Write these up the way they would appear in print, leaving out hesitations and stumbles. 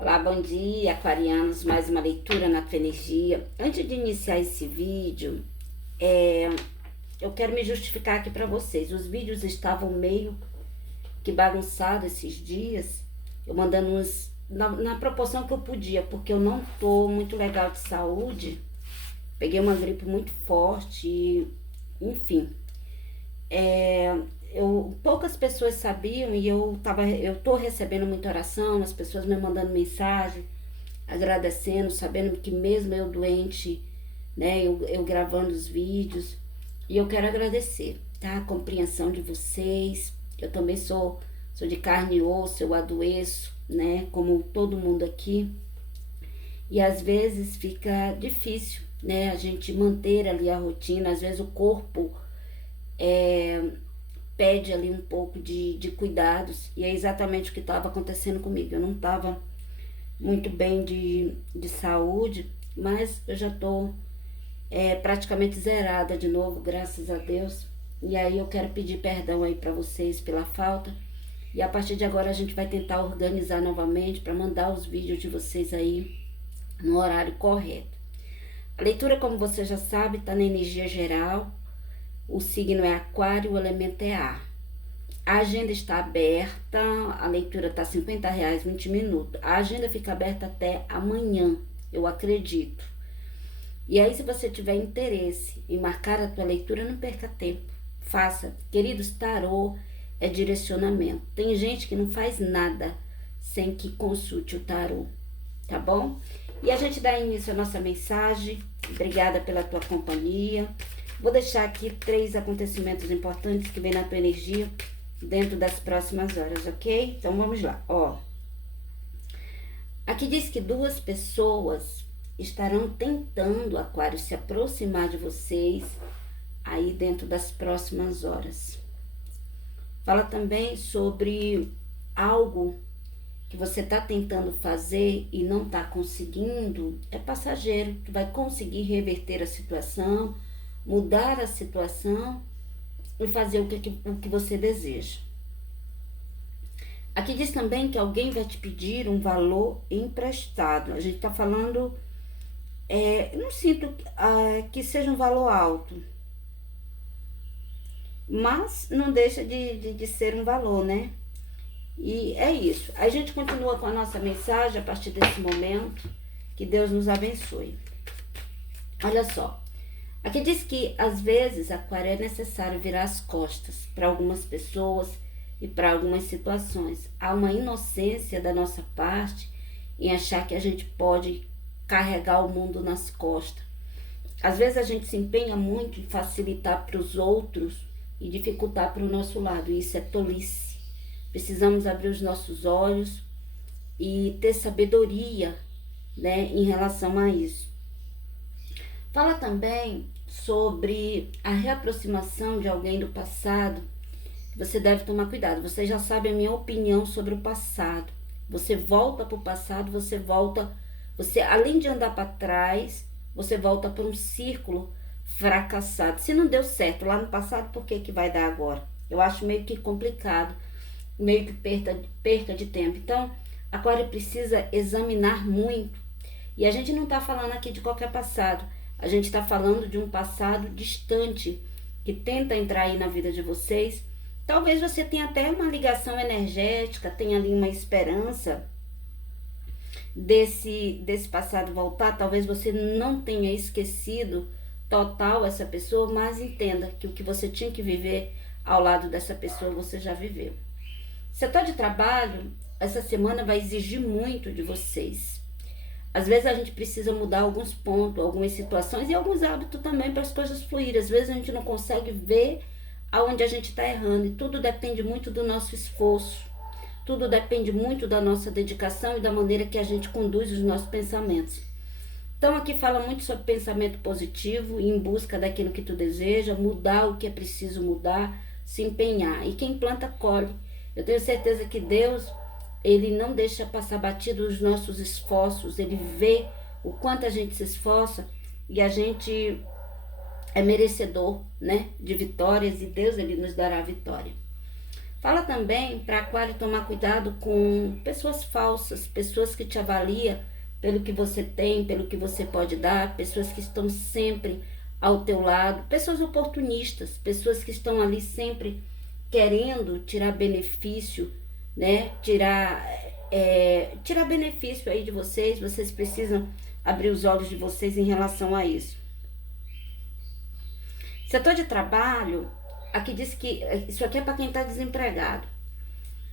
Olá, bom dia, aquarianos, mais uma leitura na tua energia. Antes de iniciar esse vídeo, eu quero me justificar aqui para vocês. Os vídeos estavam meio que bagunçados esses dias, eu mandando uns na proporção que eu podia, porque eu não tô muito legal de saúde, peguei uma gripe muito forte, enfim. Poucas pessoas sabiam e eu tô recebendo muita oração, as pessoas me mandando mensagem, agradecendo, sabendo que mesmo eu doente, né, eu gravando os vídeos, e eu quero agradecer, tá? A compreensão de vocês. Eu também sou de carne e osso, eu adoeço, né, como todo mundo aqui, e às vezes fica difícil, né, a gente manter ali a rotina, às vezes o corpo pede ali um pouco de cuidados, e é exatamente o que estava acontecendo comigo. Eu não estava muito bem de saúde, mas eu já tô praticamente zerada de novo, graças a Deus. E aí eu quero pedir perdão aí para vocês pela falta. E a partir de agora a gente vai tentar organizar novamente para mandar os vídeos de vocês aí no horário correto. A leitura, como você já sabe, está na energia geral. O signo é aquário, o elemento é ar. A agenda está aberta, a leitura está R$50, 20 minutos. A agenda fica aberta até amanhã, eu acredito. E aí, se você tiver interesse em marcar a tua leitura, não perca tempo. Faça. Queridos, tarô é direcionamento. Tem gente que não faz nada sem que consulte o tarô, tá bom? E a gente dá início à nossa mensagem. Obrigada pela tua companhia. Vou deixar aqui 3 acontecimentos importantes que vêm na tua energia dentro das próximas horas, ok? Então vamos lá, ó. Aqui diz que 2 pessoas estarão tentando, Aquário, se aproximar de vocês aí dentro das próximas horas. Fala também sobre algo que você está tentando fazer e não está conseguindo. É passageiro, tu vai conseguir reverter a situação, mudar a situação e fazer o que você deseja. Aqui diz também que alguém vai te pedir um valor emprestado. A gente está falando, eu não sinto que seja um valor alto, mas não deixa de ser um valor, né? E é isso. A gente continua com a nossa mensagem a partir desse momento. Que Deus nos abençoe. Olha só. Aqui diz que às vezes, Aquário, é necessário virar as costas para algumas pessoas e para algumas situações. Há uma inocência da nossa parte em achar que a gente pode carregar o mundo nas costas. Às vezes a gente se empenha muito em facilitar para os outros e dificultar para o nosso lado, e isso é tolice. Precisamos abrir os nossos olhos e ter sabedoria, né, em relação a isso. Fala também sobre a reaproximação de alguém do passado. Você deve tomar cuidado. Você já sabe a minha opinião sobre o passado. Você volta para o passado, você além de andar para trás, você volta para um círculo fracassado. Se não deu certo lá no passado, por que vai dar agora? Eu acho meio que complicado, meio que perca de tempo. Então, Aquário precisa examinar muito. E a gente não está falando aqui de qualquer passado. A gente está falando de um passado distante que tenta entrar aí na vida de vocês. Talvez você tenha até uma ligação energética, tenha ali uma esperança desse passado voltar. Talvez você não tenha esquecido total essa pessoa, mas entenda que o que você tinha que viver ao lado dessa pessoa, você já viveu. Setor de trabalho, essa semana vai exigir muito de vocês. Às vezes a gente precisa mudar alguns pontos, algumas situações e alguns hábitos também para as coisas fluírem. Às vezes a gente não consegue ver aonde a gente está errando, e tudo depende muito do nosso esforço. Tudo depende muito da nossa dedicação e da maneira que a gente conduz os nossos pensamentos. Então aqui fala muito sobre pensamento positivo, em busca daquilo que tu deseja, mudar o que é preciso mudar, se empenhar. E quem planta, colhe. Eu tenho certeza que Deus, Ele não deixa passar batido os nossos esforços. Ele vê o quanto a gente se esforça e a gente é merecedor, né, de vitórias, e Deus, Ele nos dará a vitória. Fala também para Aquário tomar cuidado com pessoas falsas, pessoas que te avaliam pelo que você tem, pelo que você pode dar, pessoas que estão sempre ao teu lado, pessoas oportunistas, pessoas que estão ali sempre querendo tirar benefício, né? Tirar benefício aí de vocês precisam abrir os olhos de vocês em relação a isso. Setor de trabalho, aqui diz que isso aqui é para quem está desempregado.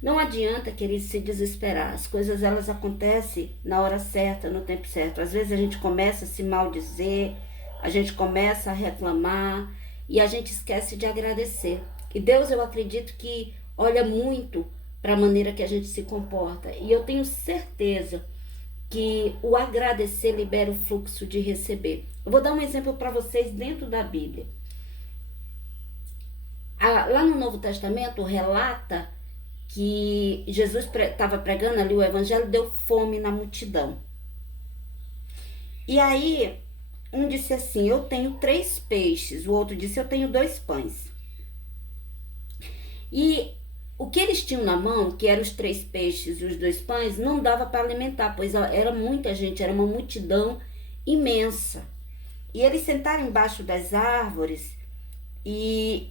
Não adianta, querido, se desesperar. As coisas, elas acontecem na hora certa, no tempo certo. Às vezes a gente começa a se maldizer, a gente começa a reclamar e a gente esquece de agradecer. E Deus, eu acredito que olha muito para a maneira que a gente se comporta. E eu tenho certeza que o agradecer libera o fluxo de receber. Eu vou dar um exemplo para vocês dentro da Bíblia. Lá no Novo Testamento relata que Jesus estava pregando ali o evangelho, deu fome na multidão. E aí, um disse assim, eu tenho 3 peixes, o outro disse, eu tenho 2 pães. E o que eles tinham na mão, que eram os 3 peixes e os 2 pães, não dava para alimentar, pois era muita gente, era uma multidão imensa. E eles sentaram embaixo das árvores e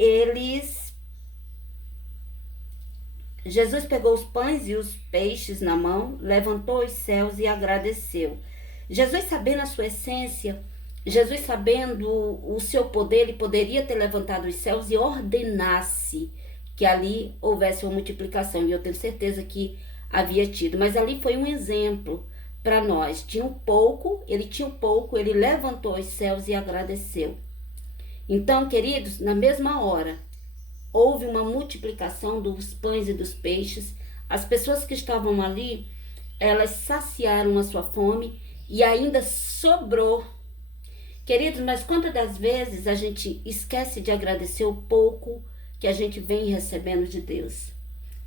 Jesus pegou os pães e os peixes na mão, levantou os céus e agradeceu. Jesus, sabendo a sua essência, Jesus sabendo o seu poder, ele poderia ter levantado os céus e ordenasse que ali houvesse uma multiplicação. E eu tenho certeza que havia tido. Mas ali foi um exemplo para nós. Tinha um pouco, ele levantou os céus e agradeceu. Então, queridos, na mesma hora, houve uma multiplicação dos pães e dos peixes. As pessoas que estavam ali, elas saciaram a sua fome e ainda sobrou. Queridos, mas quantas das vezes a gente esquece de agradecer o pouco que a gente vem recebendo de Deus?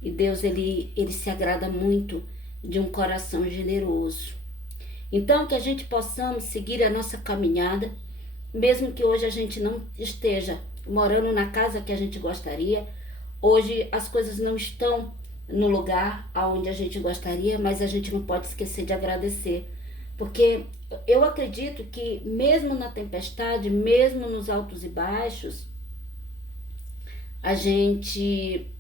E Deus, ele se agrada muito de um coração generoso. Então, que a gente possamos seguir a nossa caminhada, mesmo que hoje a gente não esteja morando na casa que a gente gostaria, hoje as coisas não estão no lugar aonde a gente gostaria, mas a gente não pode esquecer de agradecer, porque eu acredito que mesmo na tempestade, mesmo nos altos e baixos, a gente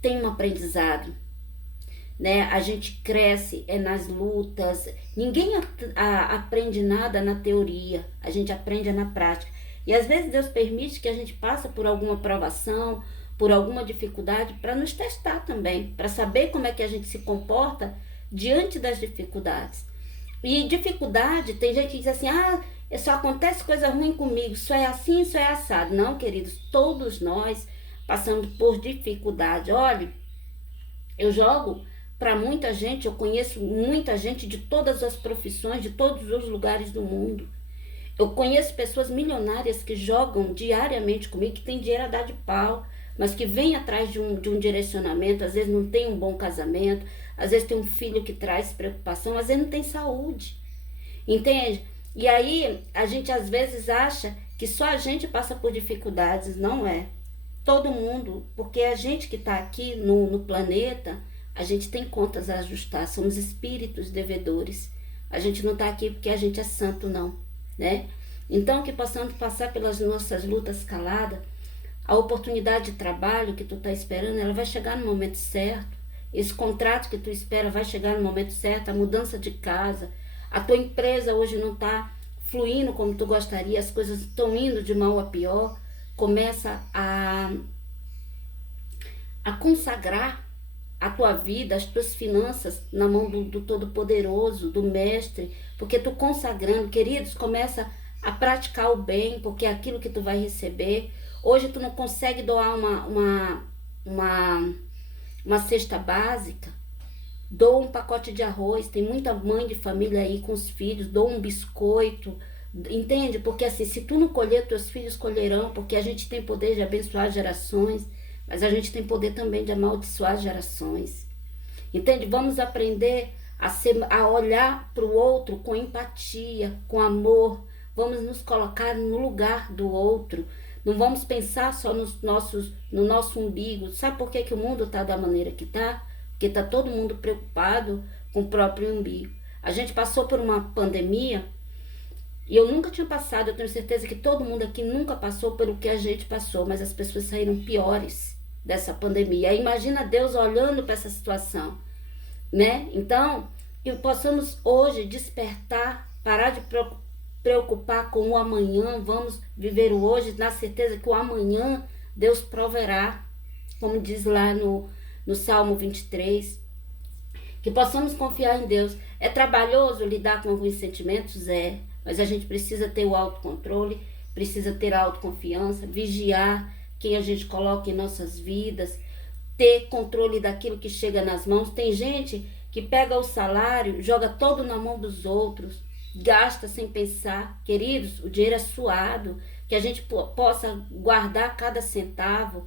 tem um aprendizado, né? A gente cresce nas lutas. Ninguém aprende nada na teoria, a gente aprende na prática. E às vezes Deus permite que a gente passe por alguma provação, por alguma dificuldade, para nos testar também, para saber como é que a gente se comporta diante das dificuldades. E dificuldade, tem gente que diz assim, só acontece coisa ruim comigo, isso é assim, isso é assado. Não, queridos, todos nós passamos por dificuldade. Olha, eu jogo para muita gente, eu conheço muita gente de todas as profissões, de todos os lugares do mundo. Eu conheço pessoas milionárias que jogam diariamente comigo, que tem dinheiro a dar de pau, mas que vem atrás de um direcionamento, às vezes não tem um bom casamento, às vezes tem um filho que traz preocupação, às vezes não tem saúde, entende? E aí a gente às vezes acha que só a gente passa por dificuldades, não é. Todo mundo, porque a gente que está aqui no planeta, a gente tem contas a ajustar, somos espíritos devedores. A gente não está aqui porque a gente é santo, não, né? Então, que possamos passar pelas nossas lutas caladas, a oportunidade de trabalho que tu está esperando, ela vai chegar no momento certo. Esse contrato que tu espera vai chegar no momento certo, a mudança de casa, a tua empresa hoje não está fluindo como tu gostaria, as coisas estão indo de mal a pior. Começa a consagrar a tua vida, as tuas finanças na mão do Todo-Poderoso, do Mestre, porque tu consagrando, queridos, começa a praticar o bem, porque é aquilo que tu vai receber. Hoje tu não consegue doar uma cesta básica, doa um pacote de arroz, tem muita mãe de família aí com os filhos, doa um biscoito, entende? Porque assim, se tu não colher, teus filhos colherão, porque a gente tem poder de abençoar gerações, mas a gente tem poder também de amaldiçoar gerações, entende? Vamos aprender a olhar para o outro com empatia, com amor, vamos nos colocar no lugar do outro, Não vamos pensar só no nosso umbigo. Sabe por que o mundo está da maneira que está? Porque está todo mundo preocupado com o próprio umbigo. A gente passou por uma pandemia e eu nunca tinha passado. Eu tenho certeza que todo mundo aqui nunca passou pelo que a gente passou, mas as pessoas saíram piores dessa pandemia. Aí imagina Deus olhando para essa situação, né? Então, que possamos hoje despertar, parar de preocupar com o amanhã, vamos viver o hoje na certeza que o amanhã Deus proverá, como diz lá no Salmo 23, que possamos confiar em Deus. É trabalhoso lidar com alguns sentimentos? É, mas a gente precisa ter o autocontrole, precisa ter a autoconfiança, vigiar quem a gente coloca em nossas vidas, ter controle daquilo que chega nas mãos. Tem gente que pega o salário, joga todo na mão dos outros, gasta sem pensar. Queridos, o dinheiro é suado, que a gente possa guardar cada centavo.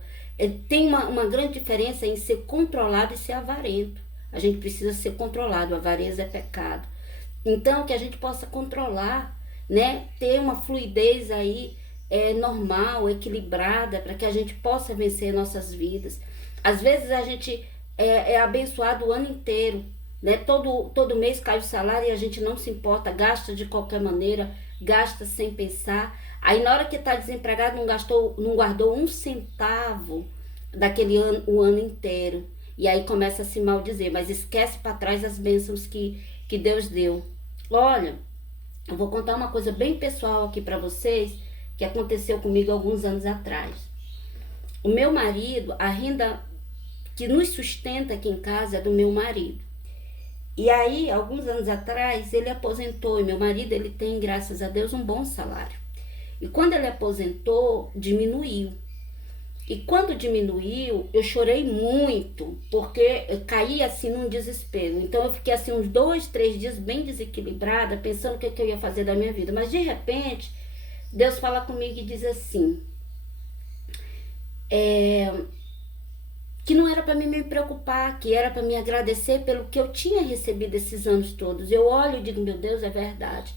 Tem uma grande diferença em ser controlado e ser avarento. A gente precisa ser controlado, a avareza é pecado. Então, que a gente possa controlar, né? Ter uma fluidez aí normal, equilibrada, para que a gente possa vencer nossas vidas. Às vezes a gente é abençoado o ano inteiro, né? Todo mês cai o salário e a gente não se importa, gasta de qualquer maneira, gasta sem pensar. Aí na hora que está desempregado não guardou um centavo daquele ano, o ano inteiro. E aí começa a se maldizer, mas esquece para trás as bênçãos que Deus deu. Olha, eu vou contar uma coisa bem pessoal aqui para vocês, que aconteceu comigo alguns anos atrás. O meu marido, a renda que nos sustenta aqui em casa é do meu marido. E aí, alguns anos atrás, ele aposentou, e meu marido, ele tem, graças a Deus, um bom salário. E quando ele aposentou, diminuiu. E quando diminuiu, eu chorei muito, porque eu caí assim num desespero. Então eu fiquei assim uns 2, 3 dias bem desequilibrada, pensando o que eu ia fazer da minha vida. Mas de repente, Deus fala comigo e diz assim, que não era para mim me preocupar, que era para me agradecer pelo que eu tinha recebido esses anos todos. Eu olho e digo, meu Deus, é verdade.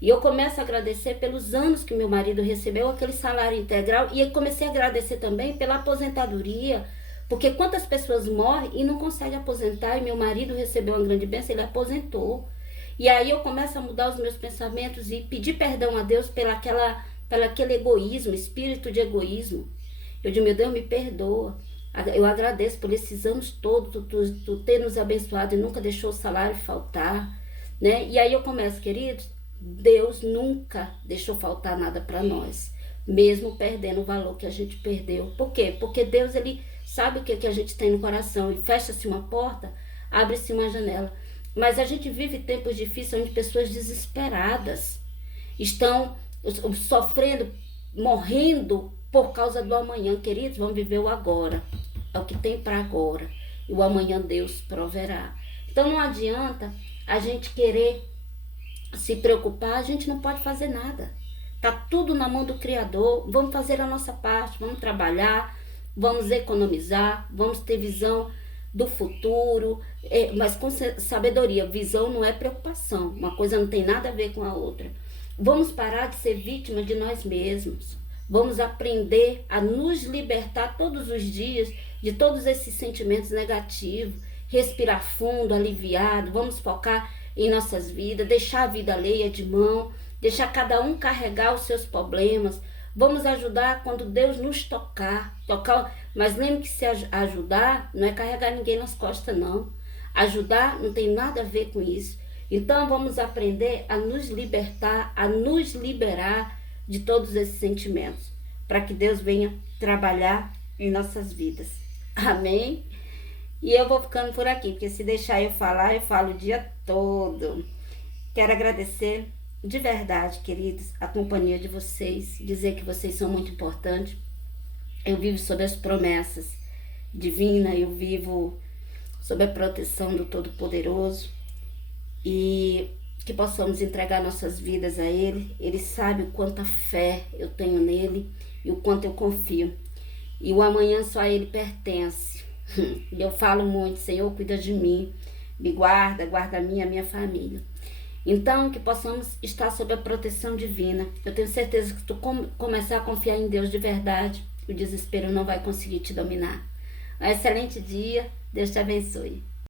E eu começo a agradecer pelos anos que meu marido recebeu aquele salário integral, e eu comecei a agradecer também pela aposentadoria, porque quantas pessoas morrem e não conseguem aposentar, e meu marido recebeu uma grande bênção, ele aposentou. E aí eu começo a mudar os meus pensamentos e pedir perdão a Deus pelo aquele egoísmo, espírito de egoísmo. Eu digo, meu Deus, me perdoa. Eu agradeço por esses anos todos, tu ter nos abençoado e nunca deixou o salário faltar, né? E aí eu começo, queridos, Deus nunca deixou faltar nada para nós, mesmo perdendo o valor que a gente perdeu. Por quê? Porque Deus, ele sabe o que a gente tem no coração, e fecha-se uma porta, abre-se uma janela. Mas a gente vive tempos difíceis onde pessoas desesperadas estão sofrendo, morrendo por causa do amanhã. Queridos, vamos viver o agora, é o que tem para agora, e o amanhã Deus proverá. Então não adianta a gente querer se preocupar, a gente não pode fazer nada. Tá tudo na mão do Criador. Vamos fazer a nossa parte, vamos trabalhar, vamos economizar, vamos ter visão do futuro, mas com sabedoria. Visão não é preocupação, uma coisa não tem nada a ver com a outra. Vamos parar de ser vítima de nós mesmos. Vamos aprender a nos libertar todos os dias de todos esses sentimentos negativos, respirar fundo, aliviado. Vamos focar em nossas vidas, deixar a vida alheia de mão, deixar cada um carregar os seus problemas. Vamos ajudar quando Deus nos tocar, mas lembre que se ajudar não é carregar ninguém nas costas, não. Ajudar não tem nada a ver com isso. Então vamos aprender a nos libertar, a nos liberar de todos esses sentimentos, para que Deus venha trabalhar em nossas vidas. Amém? E eu vou ficando por aqui, porque se deixar eu falar, eu falo o dia todo. Quero agradecer de verdade, queridos, a companhia de vocês, dizer que vocês são muito importantes. Eu vivo sob as promessas divinas, eu vivo sob a proteção do Todo-Poderoso, e que possamos entregar nossas vidas a Ele. Ele sabe o quanta fé eu tenho nele e o quanto eu confio. E o amanhã só a Ele pertence. E eu falo muito, Senhor, cuida de mim, me guarda, guarda a minha família. Então, que possamos estar sob a proteção divina. Eu tenho certeza que se tu começar a confiar em Deus de verdade, o desespero não vai conseguir te dominar. Um excelente dia. Deus te abençoe.